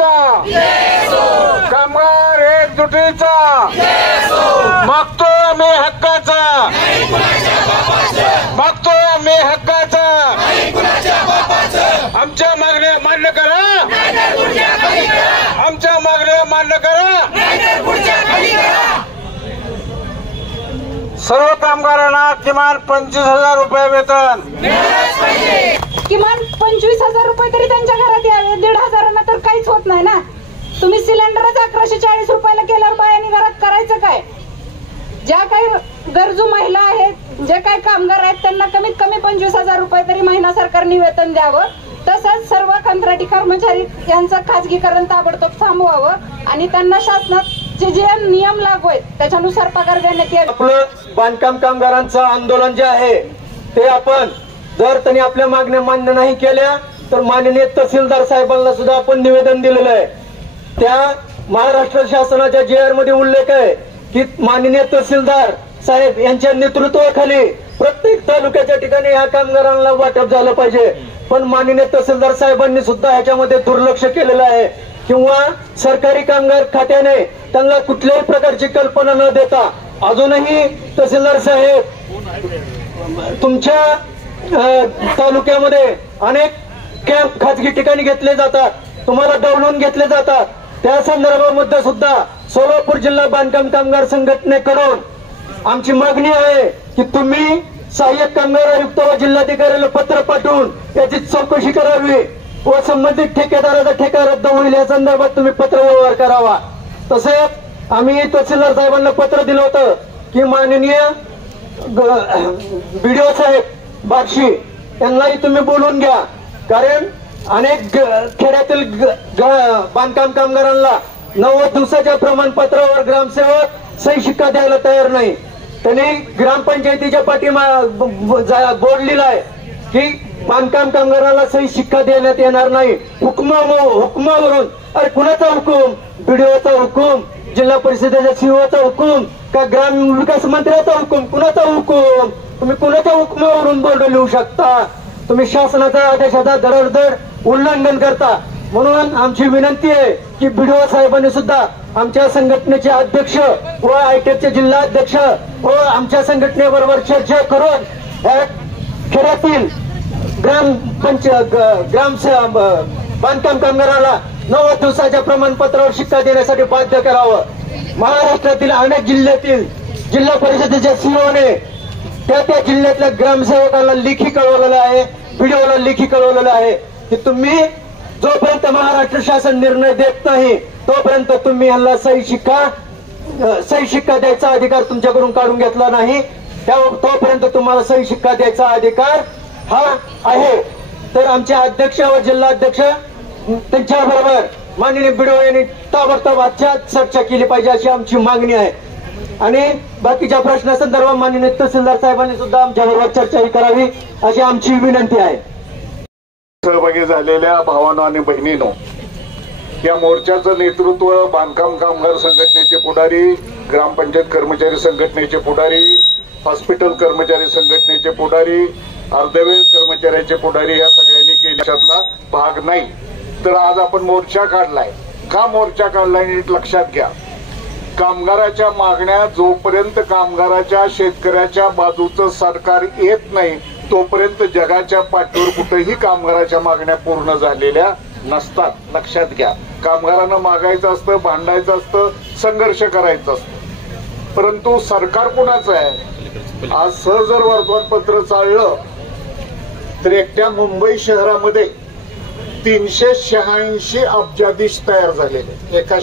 एकजुटीचा कामगार एकजुटीचा मागतो आम्ही हक्काचा मागतो आम्ही हक्काचा आमच्या मागण्या मान्य करा आमच्या मागण्या मान्य करा सर्व कामगारांना किमान 25,000 रुपये वेतन किमान 25,000 रुपये तरी त्यांच्या घरात यावे 1,500 तर काहीच होत नाही ना तुम्ही सिलेंडरच 1140 रुपयाला केल्यावर बायांनी घरात करायचं काय ज्या काही गरजू महिला आहेत जे काही कामगार आहेत त्यांना कमीत कमी 25,000 रुपये तरी महिना सरकारने वेतन द्यावं तसंच सर्व कंत्राटी कर्मचारी यांचं खाजगीकरण ताबडतोब थांबवावं आणि त्यांना शासनाचे जे नियम लागू आहेत त्याच्यानुसार पगार देण्यात यावे आपलं बांधकाम कामगारांचं आंदोलन जे आहे ते आपण जर त्यांनी आपल्या मागण्या मान्य नाही केल्या तर माननीय तहसीलदार साहेबांना सुद्धा आपण निवेदन दिलेलं आहे त्या महाराष्ट्र शासनाच्या JR मध्ये उल्लेख आहे की माननीय तहसीलदार साहेब यांच्या नेतृत्वाखाली प्रत्येक तालुक्याच्या ठिकाणी ह्या कामगारांना वाटप झालं पाहिजे पण माननीय तहसीलदार साहेबांनी सुद्धा ह्याच्यामध्ये दुर्लक्ष केलेलं आहे किंवा सरकारी कामगार खात्याने त्यांना कुठल्याही प्रकारची कल्पना न देता अजूनही तहसीलदार साहेब तुमच्या तालुक्यामध्ये अनेक कॅम्प खाजगी ठिकाणी घेतले जातात तुम्हाला डावलून घेतले जातात त्या संदर्भामध्ये सुद्धा सोलापूर जिल्हा बांधकाम कामगार संघटनेकडून आमची मागणी आहे की तुम्ही सहाय्यक कामगार आयुक्त व जिल्हाधिकाऱ्याला पत्र पाठवून याची चौकशी करावी व संबंधित ठेकेदाराचा ठेका रद्द होईल या संदर्भात तुम्ही पत्र व्यवहार करावा तसेच आम्ही तहसीलदार साहेबांना पत्र दिलं होतं की माननीय BDO साहेब बार्शी यांनाही तुम्ही बोलून घ्या कारण अनेक खेड्यातील बांधकाम कामगारांना 90 दिवसाच्या प्रमाणपत्रावर ग्रामसेवक सही शिक्का द्यायला तयार नाही त्यांनी ग्रामपंचायतीच्या बोर्ड लिहिलाय की बांधकाम कामगाराला सही शिक्का देण्यात येणार नाही हुकमावरून अरे कुणाचा हुकूम BDOचा हुकूम जिल्हा परिषदेच्या COचा हुकूम का ग्राम विकास मंत्र्याचा हुकूम कुणाचा हुकूम तुम्ही कुणाच्या हुकमावरून बोर्ड लिहू शकता तुम्ही शासनाच्या आदेशाचा धडधड उल्लंघन करता म्हणून आमची विनंती आहे की BDO साहेबांनी सुद्धा आमच्या संघटनेचे अध्यक्ष व आयटेकचे जिल्हा अध्यक्ष व आमच्या संघटनेबरोबर चर्चा करून खेड्यातील ग्राम बांधकाम कामगाराला 90 दिवसाच्या प्रमाणपत्रावर शिक्का देण्यासाठी बाध्य करावं महाराष्ट्रातील अनेक जिल्ह्यातील जिल्हा परिषदेच्या COने त्या जिल्ह्यातल्या ग्रामसेवकांना लेखी कळवलेलं आहे BDOला लेखी कळवलेलं आहे की तुम्ही जोपर्यंत महाराष्ट्र शासन निर्णय देत नाही तोपर्यंत तुम्ही ह्यांना सही शिक्का द्यायचा अधिकार तुमच्याकडून काढून घेतला नाही तोपर्यंत तुम्हाला सही शिक्का द्यायचा अधिकार हा आहे तर आमचे अध्यक्ष व जिल्हाध्यक्ष त्यांच्याबरोबर माननीय BDO यांनी ताबडतोब आजच्याच चर्चा केली पाहिजे अशी आमची मागणी आहे आणि बाकीच्या प्रश्नासंदर्भात माननीय तहसीलदार साहेबांनी सुद्धा आमच्याबरोबर चर्चाही करावी अशी आमची विनंती आहे सहभागी झालेल्या भावांनो आणि बहिणींनो या मोर्चाचं नेतृत्व बांधकाम कामगार संघटनेचे पुढारी ग्रामपंचायत कर्मचारी संघटनेचे पुढारी हॉस्पिटल कर्मचारी संघटनेचे पुढारी अर्धवेळ कर्मचाऱ्याचे पुढारी या सगळ्यांनी केल्यातला भाग नाही तर आज आपण मोर्चा काढलाय का मोर्चा काढलाय नीट लक्षात घ्या कामगाराच्या मागण्या जोपर्यंत कामगाराच्या शेतकऱ्याच्या बाजूचं सरकार येत नाही तोपर्यंत जगाच्या पाठीवर कुठेही कामगाराच्या मागण्या पूर्ण झालेल्या नसतात लक्षात घ्या कामगारांना मागायचं असतं भांडायचं असतं संघर्ष करायचं असतं परंतु सरकार कोणाचं आहे आज सहज जर वर्तमानपत्र चाललं तर एकट्या मुंबई शहरामध्ये 386 अब्जाधीश तयार झालेले एका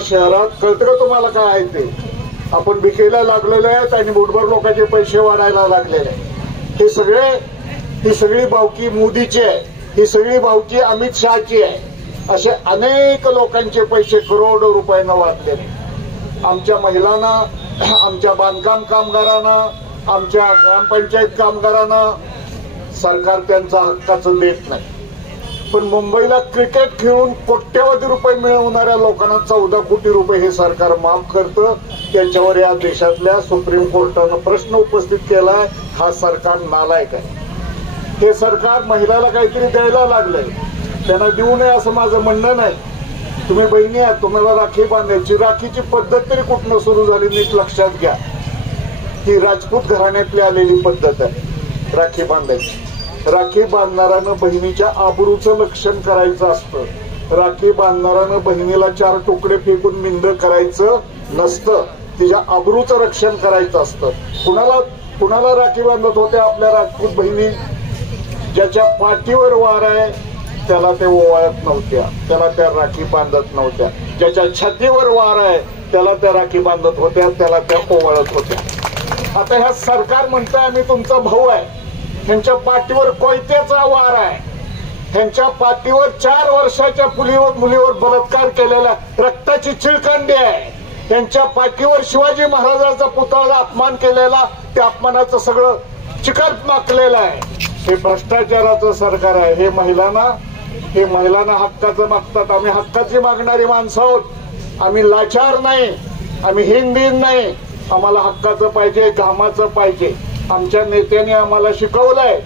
शहरात कळतं का तुम्हाला काय आहे ते आपण भिकेला लागलेले आहेत आणि मुठभर लोकांचे पैसे वाढायला लागलेले आहेत ही सगळी भावकी मोदीची आहे ही सगळी भावकी अमित शहाची आहे असे अनेक लोकांचे पैसे करोडो रुपयानं वाढलेले आमच्या महिलांना आमच्या बांधकाम कामगारांना आमच्या ग्रामपंचायत कामगारांना सरकार त्यांचा हक्काचं देत नाही पण मुंबईला क्रिकेट खेळून कोट्यवधी रुपये मिळवणाऱ्या लोकांना 14 कोटी रुपये हे सरकार माफ करतं त्याच्यावर या देशातल्या सुप्रीम कोर्टानं प्रश्न उपस्थित केलाय हा सरकार नालायक आहे हे सरकार महिलाला काहीतरी द्यायला लागलंय त्यांना देऊ नये असं माझं म्हणणं नाही. तुम्ही बहिणी आहात, तुम्हाला राखी बांधायची. राखीची पद्धत तरी कुठनं सुरू झाली नीट लक्षात घ्या. ही राजपूत घराण्यातली आलेली पद्धत आहे राखी बांधायची. राखी बांधणाऱ्यानं बहिणीच्या आबरूचं रक्षण करायचं असतं. राखी बांधणाऱ्यानं बहिणीला 4 तुकडे फेकून मिंद करायचं नसतं. तिच्या आबरूचं रक्षण करायचं असतं. कुणाला राखी बांधत होत्या आपल्या राजपूत बहिणी? ज्याच्या पाठीवर वार आहे त्याला ते ओवाळत नव्हत्या, त्याला त्या राखी बांधत नव्हत्या. ज्याच्या छातीवर वार आहे त्याला त्या राखी बांधत होत्या, त्याला त्या ओवाळत होत्या. आता ह्या सरकार म्हणतं आम्ही तुमचा भाऊ आहे. त्यांच्या पाठीवर कोयत्याचा वार आहे. त्यांच्या पाठीवर 4 वर्षाच्या मुलीवर बलात्कार केलेला रक्ताची चिळकांडी आहे. त्यांच्या पाठीवर शिवाजी महाराजांचा पुतळा अपमान केलेला, त्या अपमानाचं सगळं चिखल माकलेलं आहे. हे भ्रष्टाचाराचं सरकार आहे. हे महिलांना हक्काचं मागतात. आम्ही हक्काची मागणारी माणसं आहोत. आम्ही लाचार नाही, आम्ही हिंदीन नाही. आम्हाला हक्काचं पाहिजे, घामाचं पाहिजे. आमच्या नेत्याने आम्हाला शिकवलंय,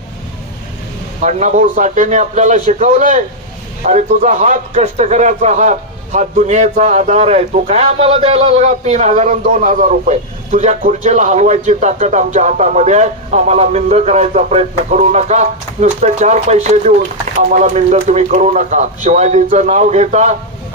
अण्णाभाऊ साठेने आपल्याला शिकवलंय, अरे तुझा हात कष्टकऱ्याचा हात हा दुनियेचा आधार आहे. तो काय आम्हाला द्यायला लागा 3,000 आणि 2,000 रुपये? तुझ्या खुर्चीला हलवायची ताकद आमच्या हातामध्ये आहे. आम्हाला मिंद करायचा प्रयत्न करू नका. नुसतं 4 पैसे देऊन आम्हाला मिंद तुम्ही करू नका. शिवाजीचं नाव घेता.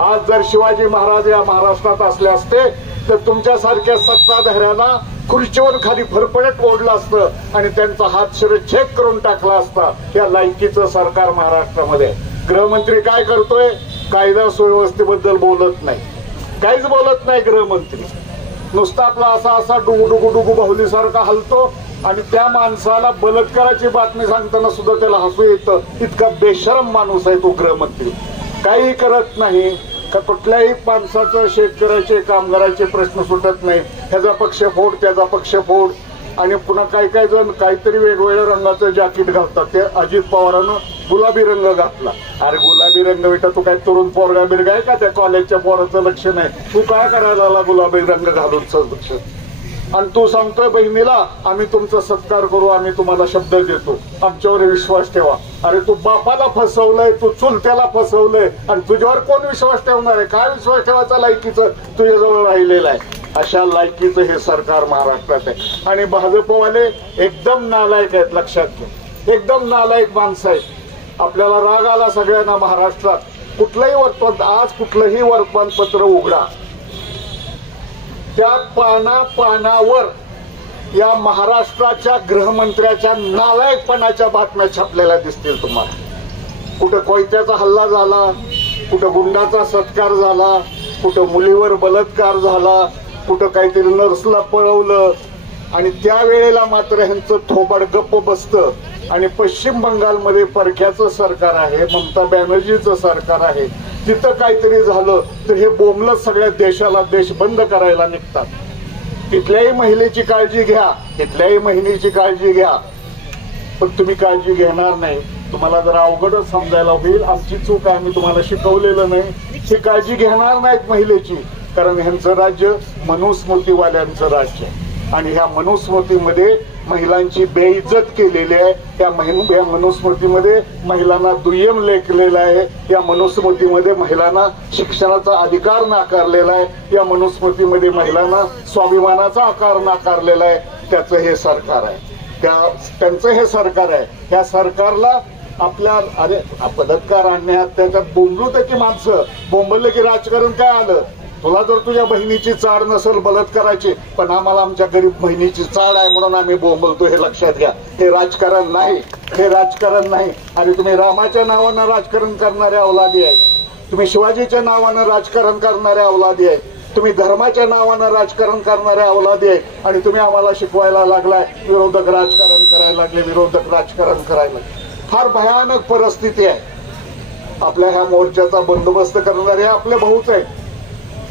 आज जर शिवाजी महाराज या महाराष्ट्रात असले असते तर तुमच्यासारख्या सत्ताधाऱ्यांना खुर्चीवर खाली फरफडत ओढलं असतं आणि त्यांचा हात शिरच्छेद करून टाकला असता. या लायकीचं सरकार महाराष्ट्रामध्ये. गृहमंत्री काय करतोय? कायदा सुव्यवस्थेबद्दल बोलत नाही, काहीच बोलत नाही गृहमंत्री. नुसता आपला असा डुगू बाहुलीसारखा हलतो आणि त्या माणसाला बलात्काराची बातमी सांगताना सुद्धा त्याला हसू येतं. इतका बेशरम माणूस आहे तो गृहमंत्री. काही करत नाही. का कुठल्याही माणसाचं, शेतकऱ्याचे, कामगाराचे प्रश्न सुटत नाही. ह्याचा पक्ष फोड, त्याचा पक्ष फोड. आणि पुन्हा काही जण काहीतरी वेगवेगळ्या रंगाचं जॅकेट घालतात. ते अजित पवारानं गुलाबी रंग घातला. अरे गुलाबी रंग बेटा, तू काय तरुण पोरगा बिरगा आहे का? त्या कॉलेजच्या पोराचं लक्ष नाही. तू काय करायला आला गुलाबी रंग घालून लक्ष? आणि तू सांगतोय बहिणीला आम्ही तुमचा सत्कार करू, आम्ही तुम्हाला शब्द देतो, आमच्यावर विश्वास ठेवा. अरे तू बापाला फसवलंय, तू चुलत्याला फसवलंय आणि तुझ्यावर कोण विश्वास ठेवणार आहे? काय विश्वास ठेवायचा लायकीचं तुझ्याजवळ राहिलेलं आहे? अशा लायकीचं हे सरकार महाराष्ट्रात आहे. आणि भाजपवाले एकदम नालायक आहेत, लक्षात घ्या. एकदम नालायक माणसं आहेत. आपल्याला राग आला सगळ्यांना महाराष्ट्रात. कुठलंही वर्तमानपत्र उघडा, त्या पानावर या महाराष्ट्राच्या गृहमंत्र्याच्या नालायकपणाच्या बातम्या छापलेल्या दिसतील तुम्हाला. कुठं कोयत्याचा हल्ला झाला, कुठं गुंडाचा सत्कार झाला, कुठं मुलीवर बलात्कार झाला, कुठं काहीतरी नर्सला पळवलं. आणि त्यावेळेला मात्र ह्यांचं थोबाड गप्प बसतं. आणि पश्चिम बंगालमध्ये परख्याचं सरकार आहे, ममता बॅनर्जीचं सरकार आहे. तिथं काहीतरी झालं तर हे बोंबलत सगळ्या देशाला देश बंद करायला निघतात. तिथल्याही महिलेची काळजी घ्या, तिथल्याही महिलेची काळजी घ्या. पण तुम्ही काळजी घेणार नाही. तुम्हाला जरा अवघडच समजायला होईल. आमची चूक आहे, आम्ही तुम्हाला शिकवलेलं नाही. ही काळजी घेणार नाहीत महिलेची. कारण ह्यांचं राज्य मनुस्मृतीवाल्यांचं राज्य आहे. आणि ह्या मनुस्मृतीमध्ये महिलांची बेइज्जत केलेली आहे. या मनुस्मृतीमध्ये महिलांना दुय्यम लेखलेलं आहे. या मनुस्मृतीमध्ये महिलांना शिक्षणाचा अधिकार नाकारलेला आहे. या मनुस्मृतीमध्ये महिलांना स्वाभिमानाचा आकार नाकारलेला आहे. त्याचं हे सरकार आहे, त्यांचं हे सरकार आहे. ह्या सरकारला आपल्या अरे बलात्कार आणण्यात त्याच्यात बोंबलू की माणसं बोंबललं की राजकारण काय आलं? तुला जर तुझ्या बहिणीची चाड नसेल बलात्काराची, पण आम्हाला आमच्या गरीब बहिणीची चाड आहे म्हणून आम्ही बोंबलतो, हे लक्षात घ्या. हे राजकारण नाही, हे राजकारण नाही. आणि तुम्ही रामाच्या नावानं राजकारण करणाऱ्या अवलादी आहेत. तुम्ही शिवाजीच्या नावानं राजकारण करणाऱ्या अवलादी आहेत. तुम्ही धर्माच्या नावानं राजकारण करणाऱ्या अवलादी आहेत. आणि तुम्ही आम्हाला शिकवायला लागलाय विरोधक राजकारण करायला लागले, विरोधक राजकारण करायला. फार भयानक परिस्थिती आहे. आपल्या ह्या मोर्चाचा बंदोबस्त करणारे आपले भाऊच आहेत.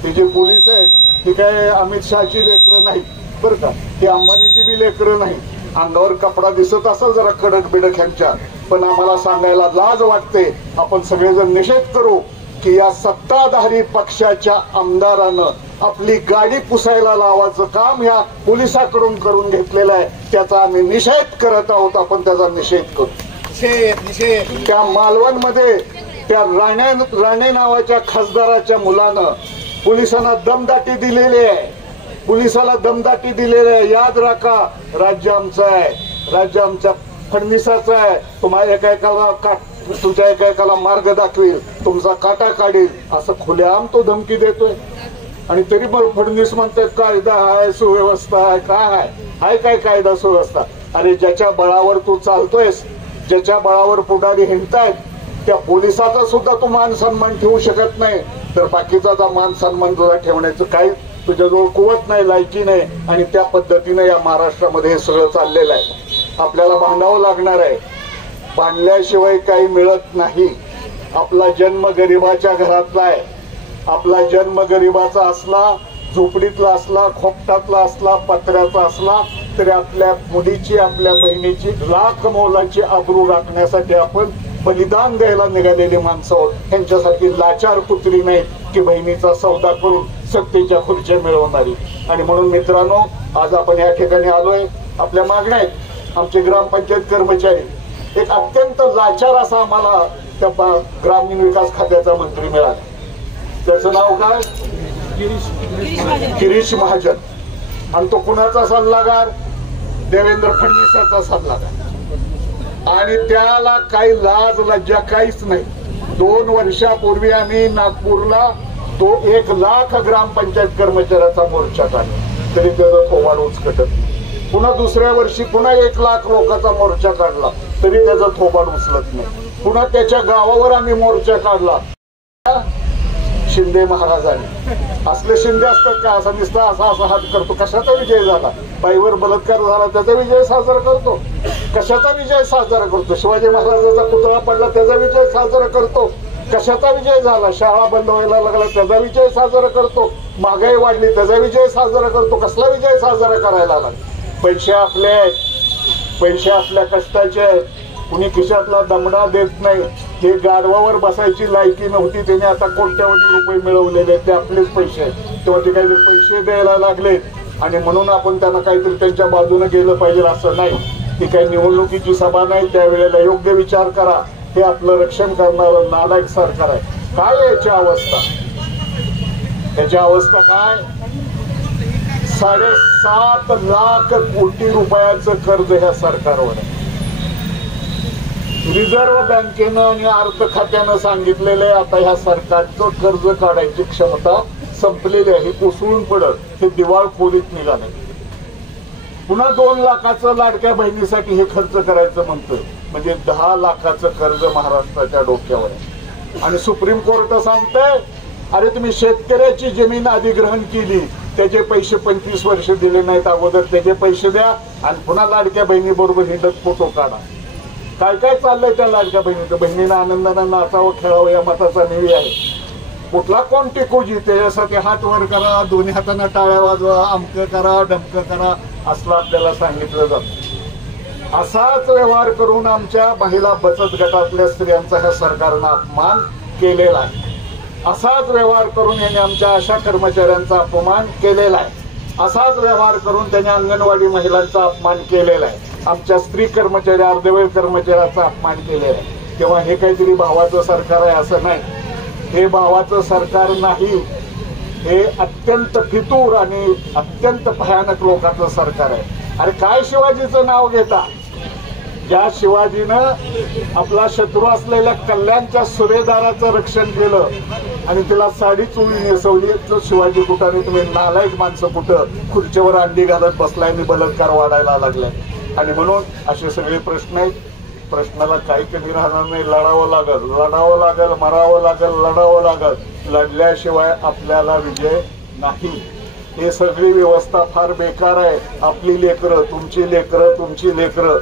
ते जे पोलीस आहेत ती काय अमित शहाची लेकरं नाहीत बरं का, ती अंबानीची बी लेकरं नाही. अंगावर कपडा दिसत असेल जरा कडक बिडक ह्यांच्या, पण आम्हाला सांगायला लाज वाटते. आपण सगळेजण निषेध करू की या सत्ताधारी पक्षाच्या आमदारानं आपली गाडी पुसायला लावायचं काम या पोलिसांकडून करून घेतलेलं आहे. त्याचा आम्ही निषेध करत आहोत. आपण त्याचा निषेध करू. त्या त्या राणे नावाच्या खासदाराच्या मुलानं पोलिसांना दमदाटी दिलेली आहे, पोलिसाला दमदाटी दिलेली आहे. याद राखा, राज्य आमचं आहे, राज्य आमच्या फडणवीसाचं आहे. तुमच्या एकाला मार्ग दाखवेल, तुमचा काटा काढेल, असं खुलेआम तो धमकी देतोय. आणि तरी मग फडणवीस म्हणतात कायदा आहे, सुव्यवस्था आहे. काय आहे काय कायदा सुव्यवस्था? अरे ज्याच्या बळावर तू चालतोयस, ज्याच्या बळावर पुढारी हिंडतायत, त्या पोलिसाचा सुद्धा तू मान सन्मान ठेवू शकत नाही, तर बाकीचा मान सन्मान तुला ठेवण्याचं काही तुझ्याजवळ कुवत नाही, लायकी नाही. आणि त्या पद्धतीने या महाराष्ट्रामध्ये हे सगळं चाललेलं आहे. आपल्याला बांधावं लागणार आहे, बांधल्याशिवाय काही मिळत नाही. आपला जन्म गरिबाच्या घरातला आहे, आपला जन्म गरिबाचा असला, झोपडीतला असला, खोपटातला असला, पत्र्याचा असला, तरी आपल्या मुलीची, आपल्या बहिणीची लाख मोलाची आबरू राखण्यासाठी आपण बलिदान द्यायला निघालेली माणसं आहोत. त्यांच्यासाठी लाचार कुत्री नाहीत की बहिणीचा सौदा करून सत्तेच्या खुर्च्या मिळवणारी. आणि म्हणून मित्रांनो, आज आपण या ठिकाणी आलोय, आपल्या मागण्या आहेत. आमचे ग्रामपंचायत कर्मचारी, एक अत्यंत लाचार असा आम्हाला त्या ग्रामीण विकास खात्याचा मंत्री मिळाला. त्याचं नाव काय? गिरीश महाजन. आणि तो कुणाचा सल्लागार? देवेंद्र फडणवीसाचा सल्लागार. आणि त्याला काही लाज लज्जा काहीच नाही. 2 वर्षापूर्वी आम्ही नागपूरला 1,00,000 ग्रामपंचायत कर्मचाऱ्याचा मोर्चा काढला, तरी त्याचा थोबाड उचकटत. पुन्हा दुसऱ्या वर्षी पुन्हा 1,00,000 लोकांचा मोर्चा काढला, तरी त्याचा थोबाड उचलत नाही. पुन्हा त्याच्या गावावर आम्ही मोर्चा काढला. शिंदे महाराजांनी, असले शिंदे असतात का? असा नुसता असा हात करतो. कशाचा विजय झाला? बाईवर बलात्कार झाला, त्याचा विजय साजरा करतो. कशाचा विजय साजरा करतो? शिवाजी महाराजांचा पुतळा पडला, त्याचा विजय साजरा करतो. कशाचा विजय झाला? शाळा बंद व्हायला लागला, त्याचा विजय साजरा करतो. महागाई वाढली, त्याचा विजय साजरा करतो. कसला विजय साजरा करायला लागला? पैसे आपले आहेत, पैसे आपल्या कष्टाचे आहेत. कुणी खिशातला दमडा देत नाही. हे गाढवावर बसायची लायकी नव्हती, त्याने आता कोट्यावधी रुपये मिळवलेले, ते आपलेच पैसे आहेत. तेव्हा ते काहीतरी पैसे द्यायला लागलेत, आणि म्हणून आपण त्यांना काहीतरी त्यांच्या बाजूने गेलं पाहिजे असं नाही. ही काही निवडणुकीची सभा नाही. त्यावेळेला योग्य विचार करा. हे आपलं रक्षण करणारं नालायक सरकार आहे. काय याची अवस्था? याची अवस्था काय? 7.5 लाख कोटी रुपयाचं कर्ज ह्या सरकारवर आहे. रिझर्व्ह बँकेनं आणि अर्थ खात्यानं सांगितलेलं आहे, आता ह्या सरकारचं कर्ज काढायची क्षमता संपलेली आहे, हे कोसळून पडत, हे दिवाळखोरीत निघालं. पुन्हा 2 लाखाचं लाडक्या बहिणीसाठी हे खर्च करायचं म्हणतोय, म्हणजे 10 लाखाचं कर्ज महाराष्ट्राच्या डोक्यावर आहे. आणि सुप्रीम कोर्ट सांगतंय, अरे तुम्ही शेतकऱ्याची जमीन अधिग्रहण केली, त्याचे पैसे 25 वर्ष दिले नाहीत अगोदर, त्याचे पैसे द्या आणि पुन्हा लाडक्या बहिणी बरोबर हिंडत फोटो काढा. काय काय चाललंय त्या लाडक्या बहिणीचं? बहिणीनं आनंदानं नाचावं खेळावं या मताचा निवी आहे. कुठला कोण टिकोजी? त्याच्यासाठी हात वर करा, दोन्ही हातांना टाळ्या वाजवा, अमकं करा, डमकं करा, असलं आपल्याला सांगितलं जातं. असाच व्यवहार करून आमच्या महिला बचत गटातल्या स्त्रियांचा ह्या सरकारनं अपमान केलेला आहे. असाच व्यवहार करून यांनी आमच्या आशा कर्मचाऱ्यांचा अपमान केलेला आहे. असाच व्यवहार करून त्यांनी अंगणवाडी महिलांचा अपमान केलेला आहे. आमच्या स्त्री कर्मचारी, अर्धवेळ कर्मचाऱ्याचा अपमान केलेला आहे. तेव्हा हे काहीतरी भावाचं सरकार आहे असं नाही. हे भावाचं सरकार नाही, हे अत्यंत फितूर आणि अत्यंत भयानक लोकांचं सरकार आहे. अरे काय शिवाजीचं नाव घेता? ज्या शिवाजीनं आपला शत्रू असलेल्या कल्याणच्या सुरेदाराचं रक्षण केलं आणि तिला साडी चोळी नेसवली, तर शिवाजी कुठाने तुम्ही नालायक माणसं कुठं खुर्चीवर अंडी घालत बसलाय आणि बलात्कार वाढायला लागलाय. आणि म्हणून असे सगळे प्रश्न आहेत. प्रश्नाला काही कमी राहणार नाही. लढावं लागल, लढावं लागल, मरावं लागल, लढावं लागल. लढल्याशिवाय आपल्याला विजय नाही. हे सगळी व्यवस्था फार बेकार आहे. आपली लेकरं, तुमची लेकरं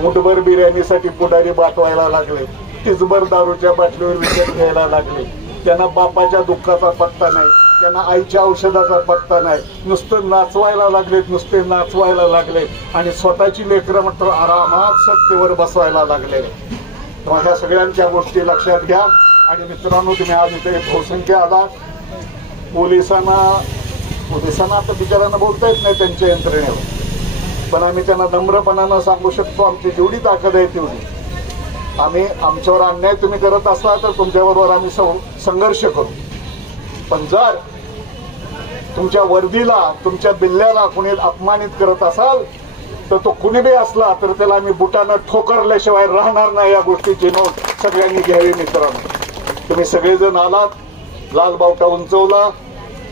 मुठभर बिर्याणीसाठी पुढारी बाटवायला लागले, तिजभर दारूच्या बाटलीवर विकत घ्यायला लागले. त्यांना बापाच्या दुःखाचा पत्ता नाही, त्यांना आईच्या औषधाचा पत्ता नाही. नुसतं नाचवायला लागले आणि स्वतःची लेकरं मात्र आरामात सत्तेवर बसवायला लागले. तेव्हा ह्या सगळ्यांच्या गोष्टी लक्षात घ्या. आणि मित्रांनो, तुम्ही आज इथे बहुसंख्य आलात. पोलिसांना आता बिचारांना बोलता येत नाही त्यांच्या यंत्रणेवर, पण आम्ही त्यांना नम्रपणानं सांगू शकतो, आमची जेवढी ताकद आहे तेवढी आम्ही आमच्यावर अन्याय तुम्ही करत असला तर तुमच्याबरोबर आम्ही संघर्ष करू, पण जर तुमच्या वर्दीला तुमच्या बिल्ल्याला कुणी अपमानित करत असाल तर तो कुणी बी असला तर त्याला आम्ही बुटानं ठोकरल्याशिवाय राहणार नाही. या गोष्टीची नोंद सगळ्यांनी घ्यावी. मित्रांनो, तुम्ही सगळेजण आलात, लाल बावटा उंचवला.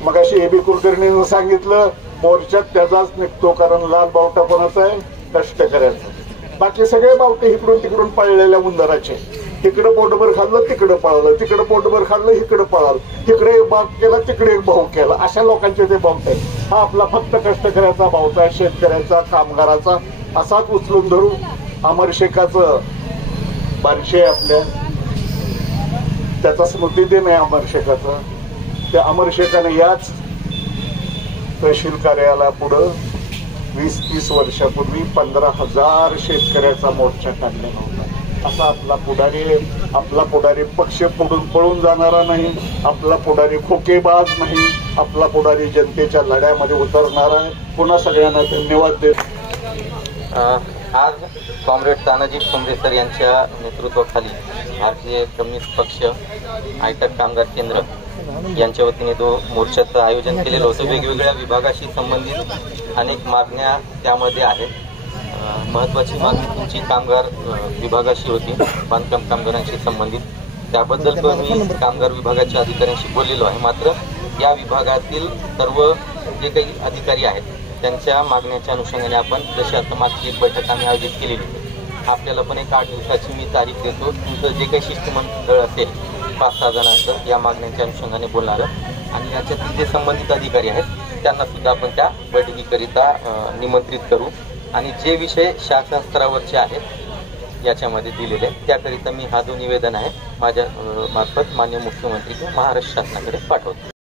मगाशी एबी कुलकर्णींनी सांगितलं मोर्चात त्याचाच निघतो, कारण लाल बावटा कोणाचा आहे? कष्टकऱ्याचा. बाकी सगळे बावटे इकडून तिकडून पळलेल्या उंदराचे. इकडं पोटभर खाल्लं तिकडं पळालं, तिकडं पोटभर खाल्लं इकडं पळालं, इकडे एक बाप केला तिकडे एक भाऊ केला, अशा लोकांचे ते बावटे. हा आपला फक्त कष्टकऱ्याचा बावटा आहे, शेतकऱ्याचा, कामगाराचा. असाच उचलून धरू. अमर शेखाचं बारशे आपल्या त्याचा स्मृती दिन आहे अमर शेखाचा. त्या अमर शेखाने याच तहसील कार्यालया पुढं 20-30 वर्षापूर्वी 15,000 शेतकऱ्याचा मोर्चा काढलेला होता. असा आपला पुढारी आहे. आपला पुढारी पक्ष पळून जाणारा नाही, आपला पुढारी खोकेबाज नाही, आपला पुढारी जनतेच्या लढ्यामध्ये उतरणारा आहे. पुन्हा सगळ्यांना धन्यवाद देतो. आज कॉम्रेड तानाजी फुंदे सर यांच्या नेतृत्वाखाली भारतीय कम्युनिस्ट पक्ष आयटक कामगार केंद्र यांच्या वतीने मोर्चाचं आयोजन केलेलं होतं. वेगवेगळ्या विभागाशी संबंधित अनेक मागण्या त्यामध्ये आहेत. महत्वाची मागणी तुमची कामगार विभागाशी होती, बांधकाम कामगारांशी संबंधित. त्याबद्दल पण मी कामगार विभागाच्या अधिकाऱ्यांशी बोललेलो आहे. मात्र या विभागातील सर्व जे काही अधिकारी आहेत त्यांच्या मागण्याच्या अनुषंगाने आपण जशी आता मागची एक बैठक आम्ही आयोजित केलेली होती. आपल्याला पण एक 8 दिवसाची मी तारीख देतो. तुमचं जे काही शिष्टमंडळ असेल 5-6 जणांचं या मागण्यांच्या अनुषंगाने बोलणारं, आणि याच्यातील जे संबंधित अधिकारी आहेत त्यांना सुद्धा आपण त्या बैठकीकरिता निमंत्रित करू. आणि जे विषय शासन स्तरावरचे आहेत याच्यामध्ये दिलेले त्याकरिता मी हा जो निवेदन आहे माझ्या मार्फत माननीय मुख्यमंत्री किंवा महाराष्ट्र शासनाकडे पाठवतो.